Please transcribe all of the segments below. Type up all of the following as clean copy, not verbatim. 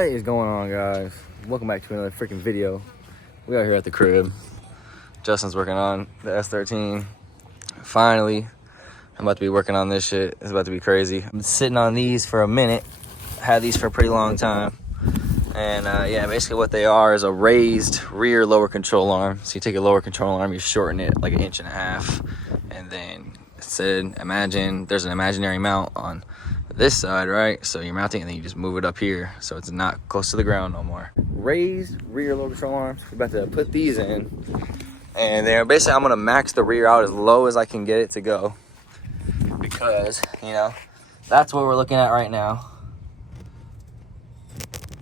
What is going on, guys? Welcome back to another freaking video. We are here at the crib. Justin's working on the S13. Finally, I'm about to be working on this shit. It's about to be crazy. I've been sitting on these for a minute. Had these for a pretty long time. And yeah, basically what they are is a raised rear lower control arm. So you take a lower control arm, you shorten it like 1.5 inches. And then it said, imagine there's an imaginary mount on this side, right? So you're mounting it and then you just move it up here so it's not close to the ground no more. Raised rear lower control arms. We're about to put these in. And then basically I'm gonna max the rear out as low as I can get it to go. Because, you know, that's what we're looking at right now.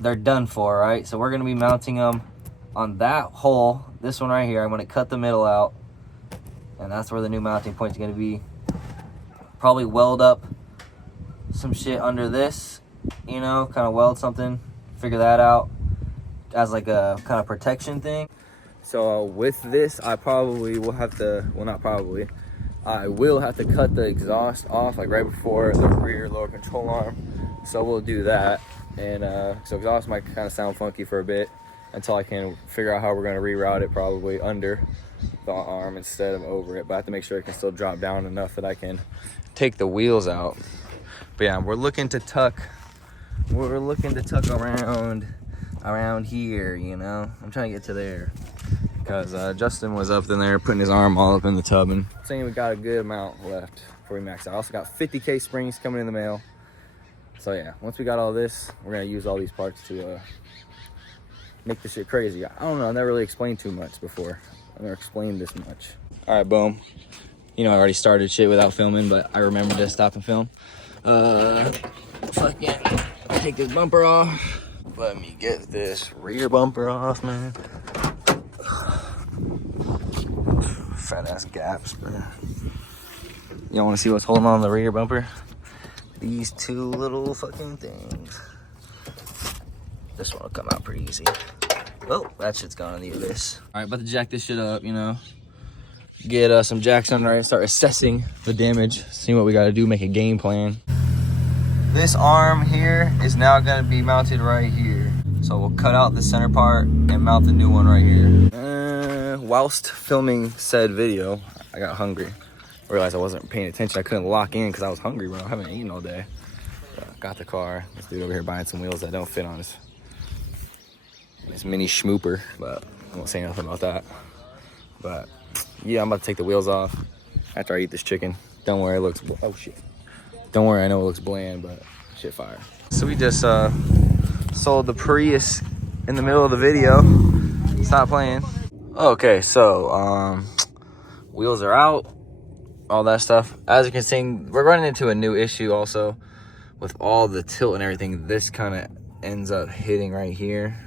They're done for, right? So we're gonna be mounting them on that hole, this one right here. I'm gonna cut the middle out, and that's where the new mounting point is gonna be. Probably weld up some shit under this, you know, kind of weld something, figure that out as like a kind of protection thing. So with this, I probably will have to, well, not probably, I will have to cut the exhaust off like right before the rear lower control arm. So we'll do that. And so exhaust might kind of sound funky for a bit until I can figure out how we're going to reroute it, probably under the arm instead of over it. But I have to make sure it can still drop down enough that I can take the wheels out. But yeah, we're looking to tuck around here, you know. I'm trying to get to there because Justin was up in there putting his arm all up in the tub, and saying we got a good amount left before we max out. I also got 50K springs coming in the mail. So yeah, once we got all this, we're gonna use all these parts to make this shit crazy. I don't know, I never really explained too much before. I never explained this much. All right, boom. You know, I already started shit without filming, but I remember to stop and film. Fucking take this bumper off. Let me get this rear bumper off, man. Fat ass gaps, man. Y'all wanna see what's holding on the rear bumper? These two little fucking things. This one will come out pretty easy. Oh, that shit's gone in the abyss. All right, about to jack this shit up, you know. Get some jacks under it, start assessing the damage, see what we gotta do, make a game plan. This arm here is now gonna be mounted right here. So we'll cut out the center part and mount the new one right here. Whilst filming said video, I got hungry. I realized I wasn't paying attention. I couldn't lock in because I was hungry, bro. I haven't eaten all day. Got the car. This dude over here buying some wheels that don't fit on this mini schmooper, but I won't say nothing about that. But yeah, I'm about to take the wheels off after I eat this chicken. Don't worry, it looks, oh shit. Don't worry, I know it looks bland, but shit fire. So we just sold the Prius in the middle of the video. Stop playing. Okay, so wheels are out. All that stuff. As you can see, we're running into a new issue also with all the tilt and everything. This kind of ends up hitting right here.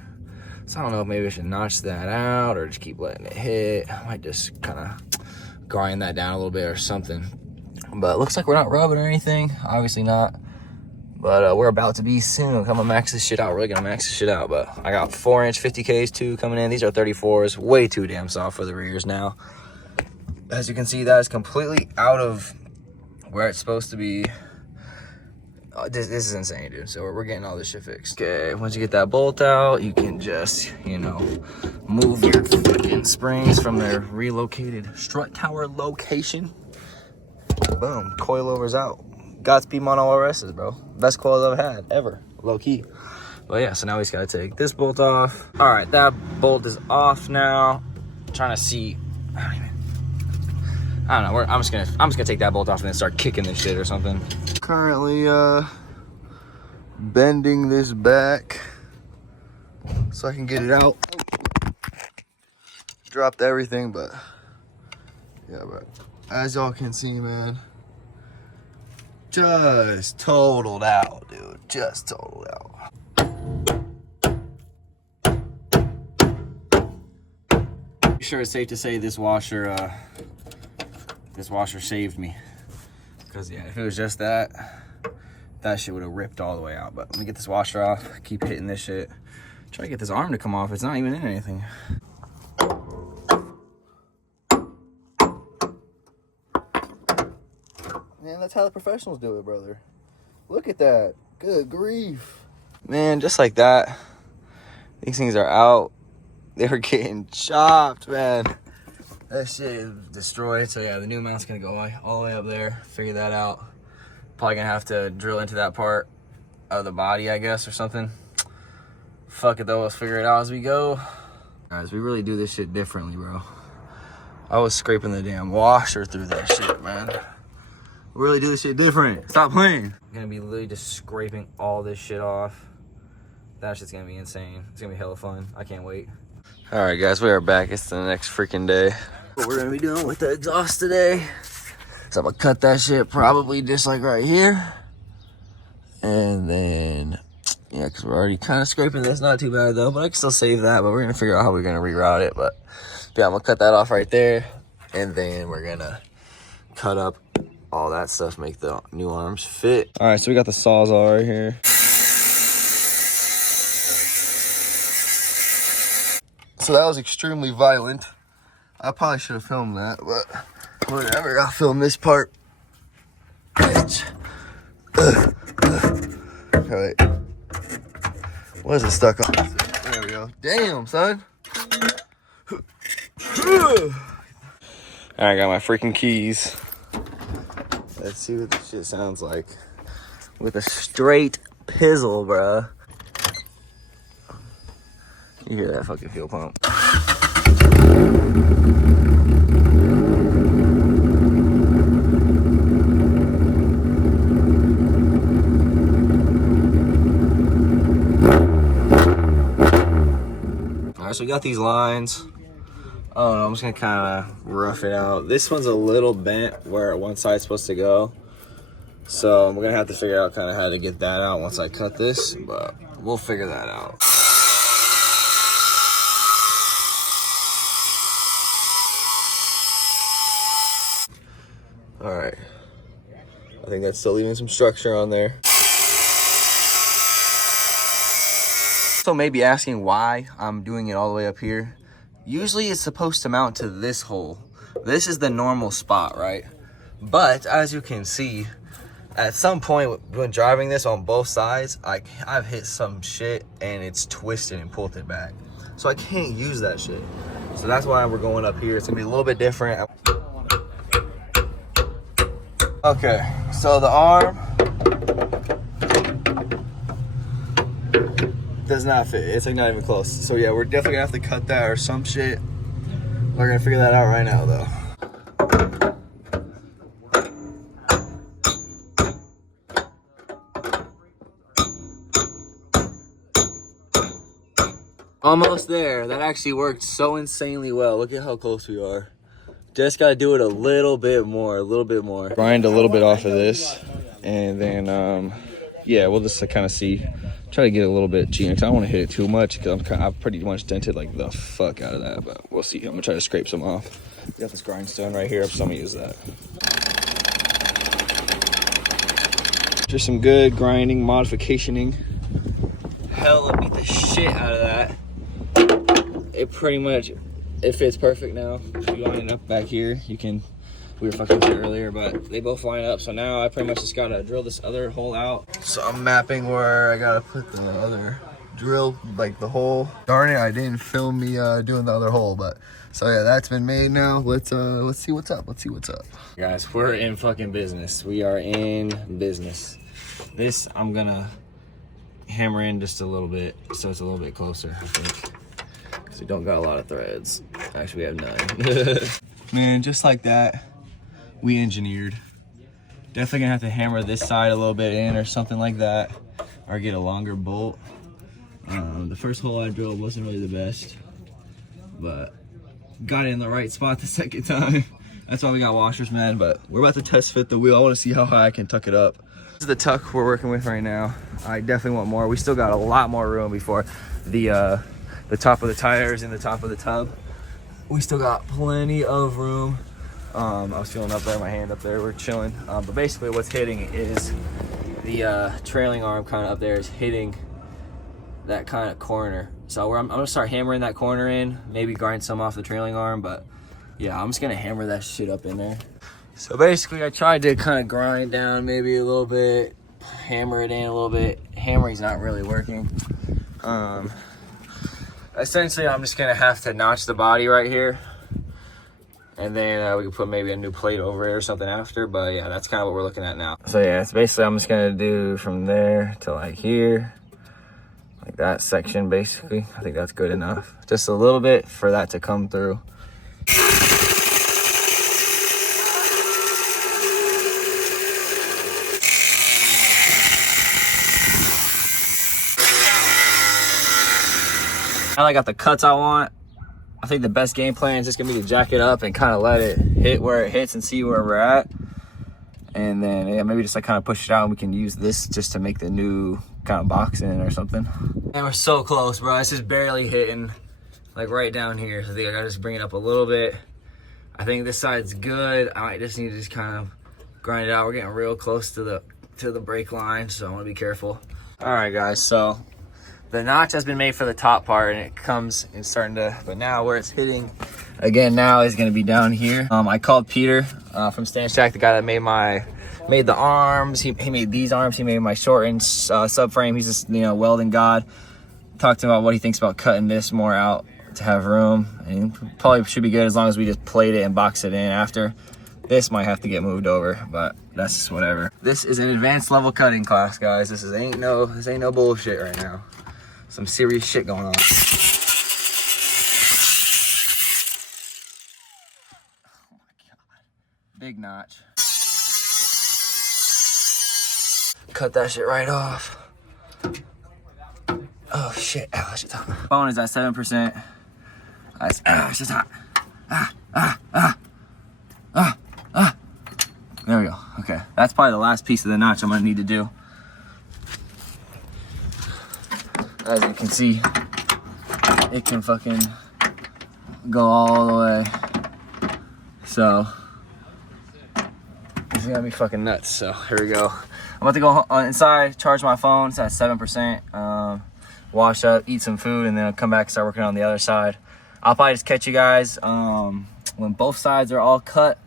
So I don't know if maybe I should notch that out or just keep letting it hit. I might just kind of grind that down a little bit or something. But it looks like we're not rubbing or anything. Obviously not. But we're about to be soon. I'm gonna max this shit out. We're really gonna max this shit out. But I got 4-inch 50Ks too coming in. These are 34s. Way too damn soft for the rears now. As you can see, that is completely out of where it's supposed to be. Oh, this is insane, dude. So we're getting all this shit fixed. Okay, once you get that bolt out, you can just, you know, move your fucking springs from their relocated strut tower location. Boom, coilover's out. Godspeed mono RS's, bro. Best coils I've had, ever, low key. But yeah, so now we just gotta take this bolt off. All right, that bolt is off now. I'm trying to see, I don't know. I'm just gonna take that bolt off and then start kicking this shit or something. Currently bending this back so I can get it out. Dropped everything, but yeah, but as y'all can see, man, just totaled out, dude. Just totaled out. Sure, it's safe to say this washer saved me, because yeah, if it was just that shit would have ripped all the way out. But let me get this washer off, keep hitting this shit, try to get this arm to come off. It's not even in anything. Man, that's how the professionals do it, brother. Look at that. Good grief. Man, just like that. These things are out. They were getting chopped, man. That shit is destroyed. So yeah, the new mount's gonna go all the way up there. Figure that out. Probably gonna have to drill into that part of the body, I guess, or something. Fuck it though, let's figure it out as we go. Guys, we really do this shit differently, bro. I was scraping the damn washer through that shit, man. We really do this shit different. Stop playing. I'm gonna be literally just scraping all this shit off. That shit's gonna be insane. It's gonna be hella fun. I can't wait. All right, guys, we are back. It's the next freaking day. What we're gonna be doing with the exhaust today. So I'm gonna cut that shit probably just like right here. And then, yeah, because we're already kind of scraping this. Not too bad though, but I can still save that. But we're gonna figure out how we're gonna reroute it. But yeah, I'm gonna cut that off right there. And then we're gonna cut up all that stuff, make the new arms fit. All right, so we got the Sawzall right here. So that was extremely violent. I probably should have filmed that, but whatever, I'll film this part. Bitch. All right. What is it stuck on? There we go. Damn, son. All right, I got my freaking keys. Let's see what this shit sounds like with a straight pizzle, bruh. You hear that fucking fuel pump? All right, so we got these lines. Oh, I'm just gonna kind of rough it out. This one's a little bent where one side's supposed to go. So I'm gonna have to figure out kind of how to get that out once I cut this, but we'll figure that out. All right, I think that's still leaving some structure on there. So maybe asking why I'm doing it all the way up here. Usually it's supposed to mount to this hole. This is the normal spot, right? But as you can see, at some point when driving this on both sides, I've hit some shit and it's twisted and pulled it back. So I can't use that shit. So that's why we're going up here. It's gonna be a little bit different. Okay, so the arm does not fit. It's like not even close. So yeah, we're definitely gonna have to cut that or some shit. We're gonna figure that out right now though. Almost there. That actually worked so insanely well. Look at how close we are. Just gotta do it a little bit more, a little bit more. Grind a little bit off of this, and then yeah, we'll just kind of see. Try to get a little bit cheating because I don't want to hit it too much because I've pretty much dented like the fuck out of that, but we'll see. I'm gonna try to scrape some off. Got this grindstone right here, so I'm gonna use that. Just some good grinding, modificationing. Hella beat the shit out of that. It pretty much, it fits perfect now. If you line it up back here, you can, we were fucking with it earlier, but they both line up. So now I pretty much just gotta drill this other hole out. So I'm mapping where I gotta put the other drill, like the hole. Darn it, I didn't film me doing the other hole, but so yeah, that's been made now. Let's see what's up. Let's see what's up. Guys, we're in fucking business. We are in business. This I'm gonna hammer in just a little bit so it's a little bit closer, I think. Because we don't got a lot of threads. Actually, we have none. Man, just like that, we engineered. Definitely gonna have to hammer this side a little bit in or something like that, or get a longer bolt. The first hole I drilled wasn't really the best, but got it in the right spot the second time. That's why we got washers, man. But we're about to test fit the wheel. I want to see how high I can tuck it up. This is the tuck we're working with right now. I definitely want more. We still got a lot more room before the top of the tires and the top of the tub. We still got plenty of room. I was feeling up there, my hand up there, we're chilling. But basically what's hitting is the trailing arm kind of up there is hitting that kind of corner. So I'm gonna start hammering that corner in, maybe grind some off the trailing arm, but yeah, I'm just gonna hammer that shit up in there. So basically I tried to kind of grind down maybe a little bit hammer it in a little bit. Hammering's not really working. Essentially, I'm just gonna have to notch the body right here, and then we can put maybe a new plate over it or something after. But yeah, that's kind of what we're looking at now. So yeah, it's basically I'm just gonna do from there to like here, like that section basically. I think that's good enough. Just a little bit for that to come through. Now I got the cuts I want. I think the best game plan is just gonna be to jack it up and kind of let it hit where it hits and see where we're at. And then yeah, maybe just like kind of push it out, and we can use this just to make the new kind of box in or something. And we're so close, bro. It's just barely hitting, like right down here. So I think I gotta just bring it up a little bit. I think this side's good. I might just need to just kind of grind it out. We're getting real close to the brake line, so I want to be careful. All right, guys. So the notch has been made for the top part, and it comes and starting to, but now where it's hitting again now is going to be down here. I called Peter from Stanch Jack, the guy that made the arms. He made these arms. He made my shortened subframe. He's just, you know, welding god. Talked to him about what he thinks about cutting this more out to have room, and probably should be good as long as we just plate it and box it in after. This might have to get moved over, but that's just whatever. This is an advanced level cutting class, guys. This ain't no bullshit right now. Some serious shit going on. Oh my God. Big notch. Cut that shit right off. Oh shit, ow, that shit's hot. Phone is at 7%. It's just hot. There we go, okay. That's probably the last piece of the notch I'm gonna need to do. As you can see, it can fucking go all the way. So, this is gonna be fucking nuts. So, here we go. I'm about to go inside, charge my phone. It's at 7%. Wash up, eat some food, and then I'll come back and start working on the other side. I'll probably just catch you guys when both sides are all cut,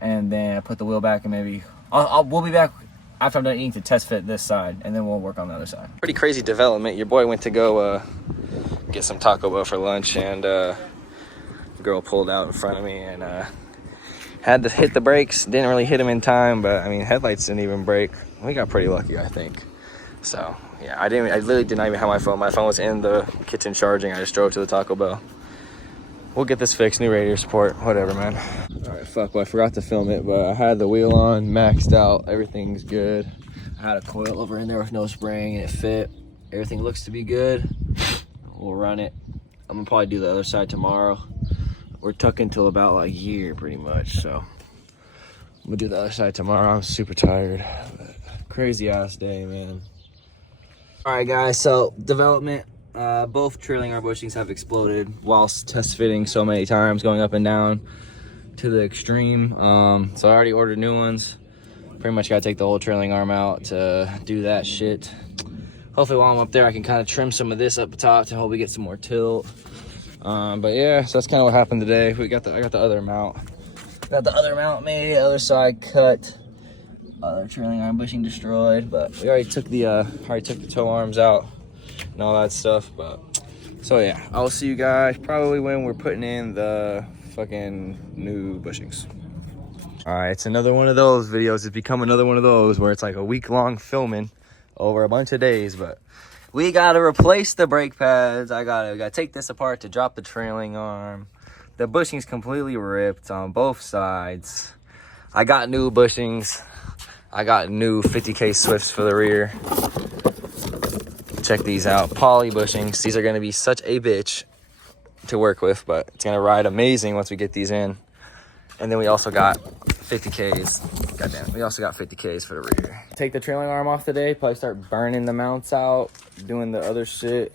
and then I put the wheel back, and maybe we'll be back after I'm done eating to test fit this side, and then we'll work on the other side. Pretty crazy development. Your boy went to go get some Taco Bell for lunch, and the girl pulled out in front of me and had to hit the brakes. Didn't really hit him in time, but I mean, headlights didn't even break. We got pretty lucky, I think. So yeah, I literally did not even have my phone. My phone was in the kitchen charging. I just drove to the Taco Bell. We'll get this fixed, new radiator support, whatever, man. All right, fuck, well, I forgot to film it, but I had the wheel on, maxed out, everything's good. I had a coil over in there with no spring, and it fit. Everything looks to be good. We'll run it. I'm gonna probably do the other side tomorrow. We're tucking till about like here, pretty much, so. I'm gonna do the other side tomorrow. I'm super tired. Crazy ass day, man. All right, guys, so development. Both trailing arm bushings have exploded whilst test fitting so many times, going up and down to the extreme. So I already ordered new ones. Pretty much gotta take the whole trailing arm out to do that shit. Hopefully while I'm up there, I can kind of trim some of this up top to hopefully get some more tilt. But yeah, so that's kind of what happened today. I got the other mount. Got the other mount made, other side cut. Other trailing arm bushing destroyed, but we already took the toe arms out and all that stuff. But so yeah, I'll see you guys probably when we're putting in the fucking new bushings. All right, it's another one of those videos. It's become another one of those where it's like a week-long filming over a bunch of days. But we gotta replace the brake pads. We gotta take this apart to drop the trailing arm. The bushing's completely ripped on both sides. I got new bushings. I got new 50K Swifts for the rear. Check these out, poly bushings. These are gonna be such a bitch to work with, but it's gonna ride amazing once we get these in. And then we also got 50Ks. Goddamn, we also got 50Ks for the rear. Take the trailing arm off today, probably start burning the mounts out, doing the other shit.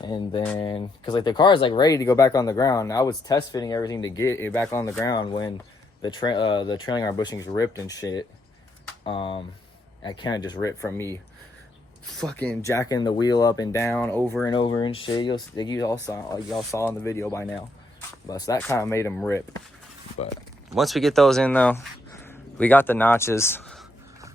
And then, cause like the car is like ready to go back on the ground. I was test fitting everything to get it back on the ground when the trailing arm bushings ripped and shit. I kind of just ripped from me fucking jacking the wheel up and down over and over and shit. Y'all saw in the video by now. But so that kind of made them rip. But once we get those in though, we got the notches.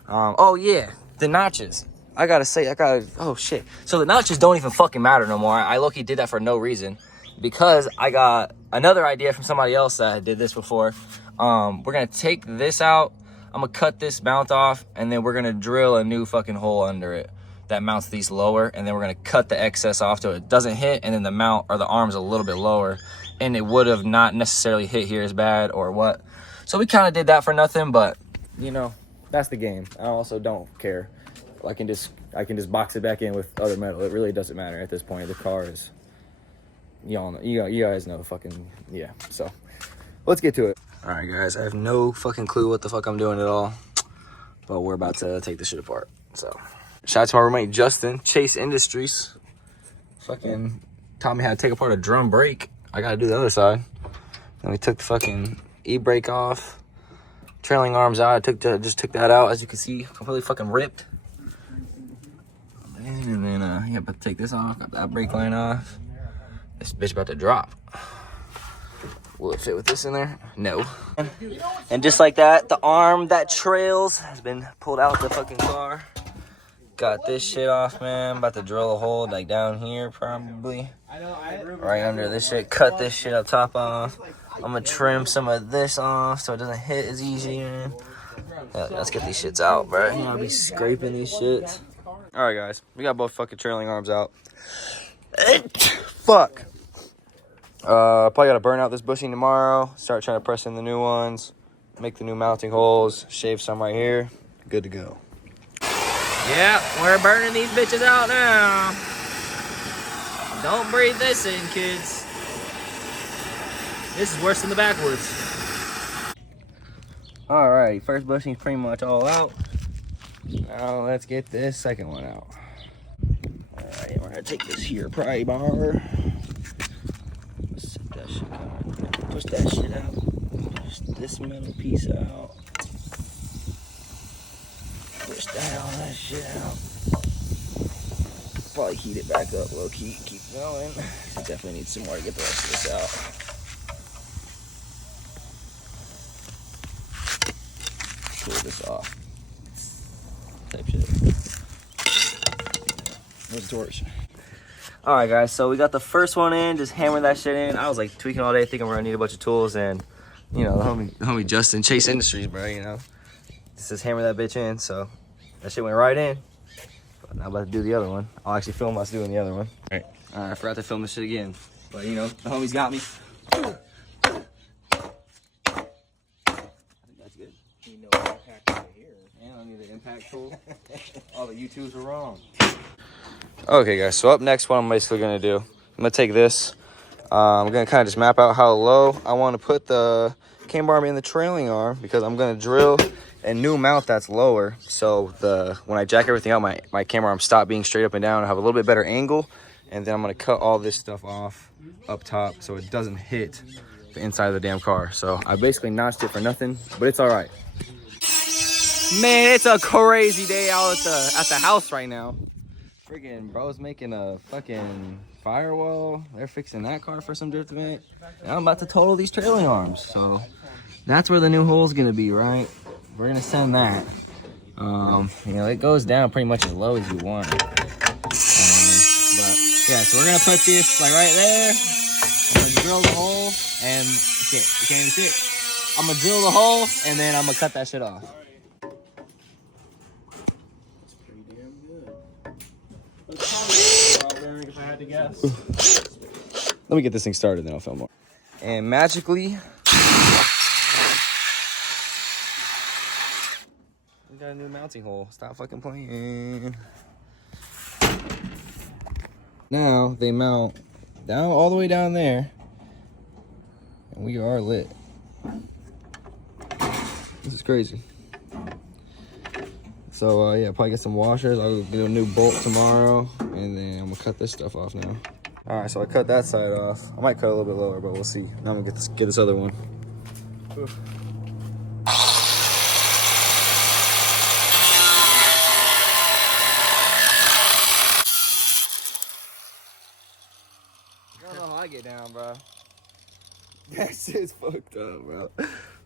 Oh yeah, the notches. Oh shit. So the notches don't even fucking matter no more. I low-key did that for no reason because I got another idea from somebody else that did this before. We're gonna take this out. I'm gonna cut this mount off, and then we're gonna drill a new fucking hole under it that mounts these lower, and then we're gonna cut the excess off so it doesn't hit, and then the mount or the arm's a little bit lower, and it would have not necessarily hit here as bad or what. So we kind of did that for nothing, but you know, that's the game. I also don't care. I can just box it back in with other metal. It really doesn't matter at this point. The car is, y'all know, you guys know, fucking, yeah. So let's get to it. All right, guys, I have no fucking clue what the fuck I'm doing at all, but we're about to take this shit apart. So shout out to my roommate Justin, Chase Industries. Fucking taught me how to take apart a drum brake. I gotta do the other side. Then we took the fucking e-brake off, trailing arms out. I just took that out, as you can see, completely fucking ripped. And then yeah, about to take this off, got that brake line off. This bitch about to drop. Will it fit with this in there? No. And just like that, the arm that trails has been pulled out the fucking car. Got this shit off, man. About to drill a hole like down here probably. Right under this shit. Cut this shit up top off. I'm gonna trim some of this off so it doesn't hit as easy, man. Yeah, let's get these shits out, bro. You know, I'll be scraping these shits. Alright, guys. We got both fucking trailing arms out. Fuck. Probably gotta burn out this bushing tomorrow. Start trying to press in the new ones. Make the new mounting holes. Shave some right here. Good to go. Yeah, we're burning these bitches out now. Don't breathe this in, kids. This is worse than the backwoods. Alright, first bushing's pretty much all out. Now let's get this second one out. Alright, we're gonna take this here pry bar. Set that shit down. Push that shit out. Push this metal piece out. Push all that shit out. Probably heat it back up low key. Keep going. Definitely need some more to get the rest of this out. Pull this off. Type shit. Where's the torch? Alright, guys, so we got the first one in, just hammered that shit in. I was like tweaking all day, thinking we're gonna need a bunch of tools, and you know, the homie Justin, Chase Industries, bro, you know. Just hammer that bitch in, so that shit went right in. But now I'm about to do the other one. I'll actually film us doing the other one. Alright, I forgot to film this shit again. But you know, the homie's got me. I think that's good. You know, impact right here. And I need an impact tool. All the U2s were wrong. Okay, guys, so up next, what I'm basically gonna do, I'm gonna take this. I'm gonna kind of just map out how low I want to put the cam bar in the trailing arm, because I'm gonna drill a new mount that's lower, so when I jack everything out, my camera arm stop being straight up and down. I have a little bit better angle, and then I'm gonna cut all this stuff off up top so it doesn't hit the inside of the damn car. So I basically notched it for nothing, but it's all right. Man, it's a crazy day out at the house right now. Freaking bro's making a fucking firewall. They're fixing that car for some drift event. Now I'm about to total these trailing arms. So that's where the new hole's gonna be, right? We're gonna send that. You know, it goes down pretty much as low as you want. But yeah, so we're gonna put this like right there. I'm gonna drill the hole and shit, you can't even see it. I'm gonna drill the hole and then I'm gonna cut that shit off. If I had to guess. Let me get this thing started, then I'll film more. And magically, we got a new mounting hole. Stop fucking playing. Now they mount down all the way down there, and we are lit. This is crazy. So yeah, probably get some washers. I'll get a new bolt tomorrow, and then I'm gonna cut this stuff off now. All right, so I cut that side off. I might cut a little bit lower, but we'll see. Now I'm gonna get this other one. Oof. I don't know how I get down, bro. That shit's fucked up, bro.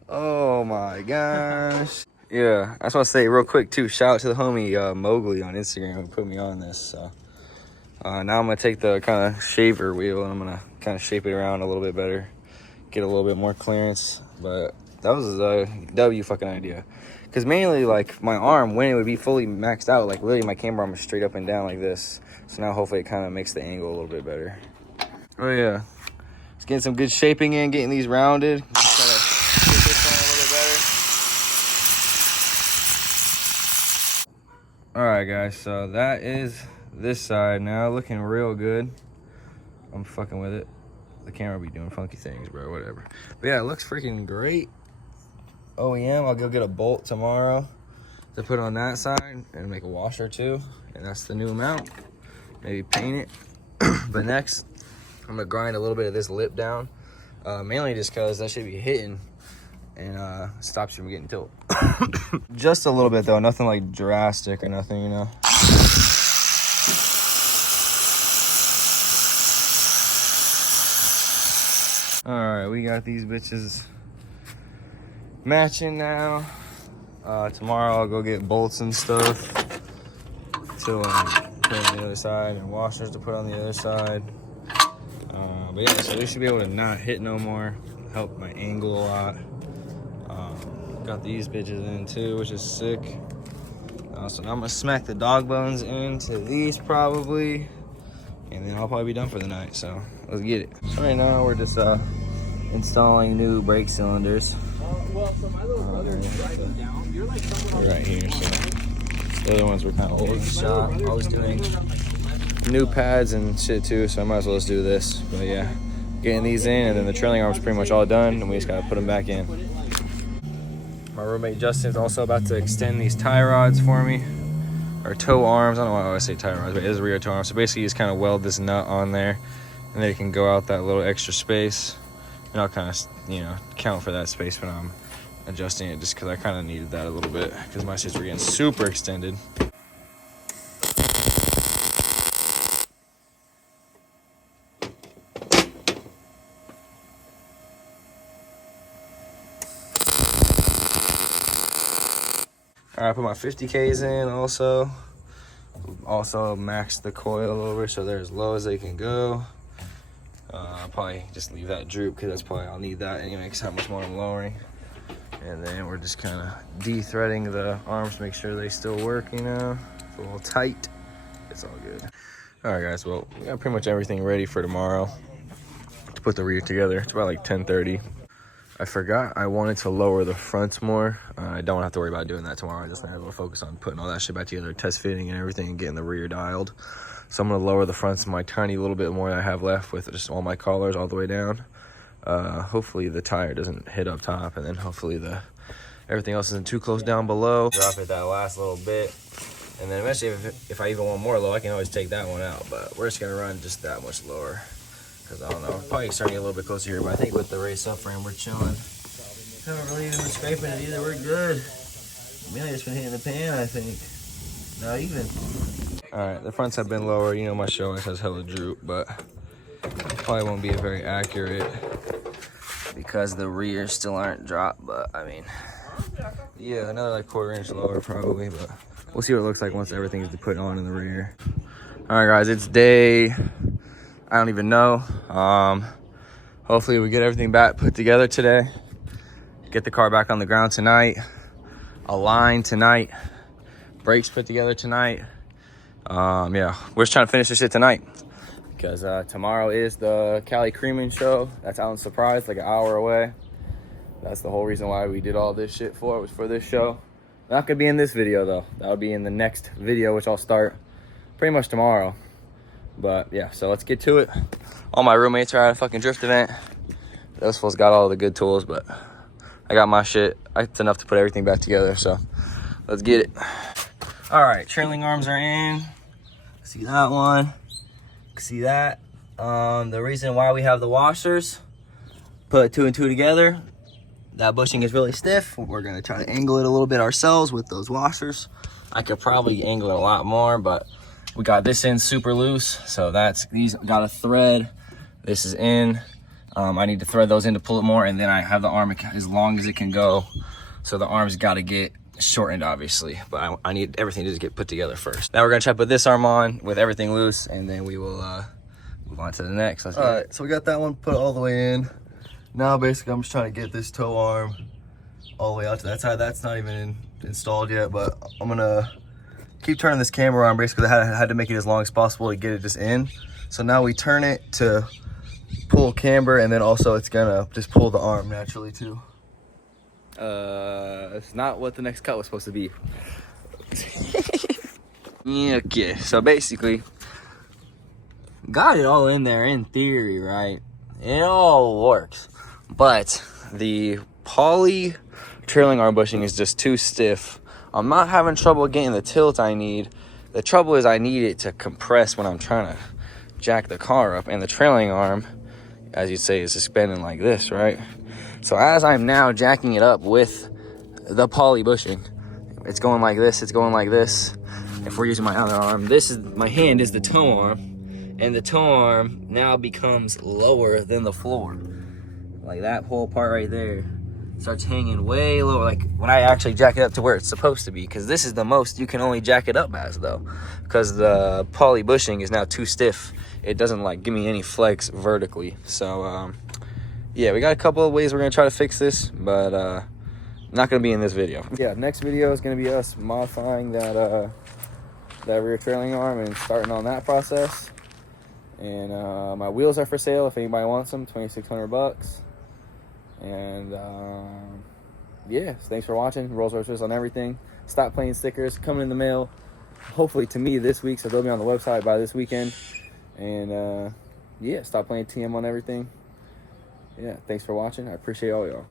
Oh my gosh. Yeah, I just want to say real quick too, shout out to the homie Mowgli on Instagram who put me on this. So now I'm gonna take the kind of shaver wheel and I'm gonna kind of shape it around a little bit better, get a little bit more clearance. But that was a W fucking idea, because mainly like my arm, when it would be fully maxed out, like literally my camera arm is straight up and down like this. So now hopefully it kind of makes the angle a little bit better. Oh yeah, just getting some good shaping in, getting these rounded. Just try to get this on a little better. All right, guys. So that is this side now, looking real good. I'm fucking with it. The camera be doing funky things, bro. Whatever. But yeah, it looks freaking great. OEM. I'll go get a bolt tomorrow to put on that side and make a washer too. And that's the new amount. Maybe paint it. But next, I'm gonna grind a little bit of this lip down, mainly just because that should be hitting and stops you from getting tilt. Just a little bit though, nothing like drastic or nothing, you know. All right, we got these bitches matching now. Tomorrow I'll go get bolts and stuff to put on the other side and washers to put on the other side. But yeah, so they should be able to not hit no more. Help my angle a lot. Got these bitches in too, which is sick. So now I'm gonna smack the dog bones into these probably, and then I'll probably be done for the night. So let's get it. So right now we're just installing new brake cylinders. Well, so my little brother's driving down. You're like right here. So the other ones were kind of old in the shop. I was doing new pads and shit too, so I might as well just do this. But yeah, getting these in, and then the trailing arm's pretty much all done, and we just gotta put them back in. My roommate Justin's also about to extend these tie rods for me, or toe arms. I don't know why I always say tie rods, but it is rear toe arms. So basically, you just kind of weld this nut on there, and then it can go out that little extra space. And I'll kind of, you know, count for that space when I'm adjusting it, just because I kind of needed that a little bit, because my shits were getting super extended. All right, I put my 50Ks in also. Also maxed the coil over so they're as low as they can go. I'll probably just leave that droop because that's probably, I'll need that anyway because how much more I'm lowering. And then we're just kind of de-threading the arms to make sure they still work, you know. It's a little tight. It's all good. All right, guys, well, we got pretty much everything ready for tomorrow to put the rear together. It's about like 10:30. I forgot I wanted to lower the fronts more. I don't have to worry about doing that tomorrow. I just have to focus on putting all that shit back together, test fitting and everything, and getting the rear dialed. So I'm gonna lower the fronts my tiny little bit more that I have left with just all my collars all the way down. Hopefully the tire doesn't hit up top, and then hopefully everything else isn't too close down below. Drop it that last little bit, and then eventually if I even want more low, I can always take that one out, but we're just gonna run just that much lower, because I don't know, probably starting to get a little bit closer here, but I think with the race subframe we're chilling. Haven't really even been scraping it either, we're good. Mainly just been hitting the pan, I think. Not even. All right, the fronts have been lower. You know, my show has hella droop, but probably won't be very accurate because the rears still aren't dropped. But I mean, yeah, another like 1/4 inch lower probably, but we'll see what it looks like once everything's put on in the rear. All right, guys, it's day, I don't even know. Hopefully we get everything back put together today. Get the car back on the ground tonight. Align tonight. Brakes put together tonight. Yeah, we're just trying to finish this shit tonight because tomorrow is the Cali Creaming show. That's out in Surprise, like an hour away. That's the whole reason why we did all this shit for. It was for this show. Not gonna be in this video though. That'll be in the next video, which I'll start pretty much tomorrow. But yeah, so let's get to it. All my roommates are at a fucking drift event. Those fools got all the good tools, but I got my shit. It's enough to put everything back together, so let's get it. All right, trailing arms are in. See that one, see that. The reason why we have the washers, put 2 and 2 together. That bushing is really stiff. We're gonna try to angle it a little bit ourselves with those washers. I could probably angle it a lot more, but we got this in super loose. So these got a thread. This is in. I need to thread those in to pull it more, and then I have the arm as long as it can go. So the arm's gotta get shortened, obviously, but I need everything to just get put together first. Now we're gonna try to put this arm on with everything loose, and then we will move on to the next. All right, so we got that one put all the way in. Now basically I'm just trying to get this toe arm all the way out to that side. That's not even installed yet, but I'm gonna keep turning this camera arm. Basically I had to make it as long as possible to get it just in. So now we turn it to pull camber, and then also it's gonna just pull the arm naturally too. It's not what the next cut was supposed to be. Okay, so basically got it all in there in theory, right? It all works, but the poly trailing arm bushing is just too stiff. I'm not having trouble getting the tilt I need. The trouble is I need it to compress when I'm trying to jack the car up, and the trailing arm, as you'd say, is suspended like this, right? So as I'm now jacking it up with the poly bushing, it's going like this, it's going like this. If we're using my other arm, my hand is the toe arm, and the toe arm now becomes lower than the floor. Like that whole part right there starts hanging way lower, like when I actually jack it up to where it's supposed to be, because this is the most you can only jack it up as, though, because the poly bushing is now too stiff. It doesn't like give me any flex vertically. So yeah, we got a couple of ways we're gonna try to fix this, but not gonna be in this video. Yeah, next video is gonna be us modifying that rear trailing arm and starting on that process. And my wheels are for sale if anybody wants them, $2,600. And yeah, so thanks for watching. Rolls Royce on everything. Stop Playing stickers coming in the mail, hopefully to me this week, so they'll be on the website by this weekend. And yeah, Stop Playing TM on everything. Yeah, thanks for watching. I appreciate all y'all.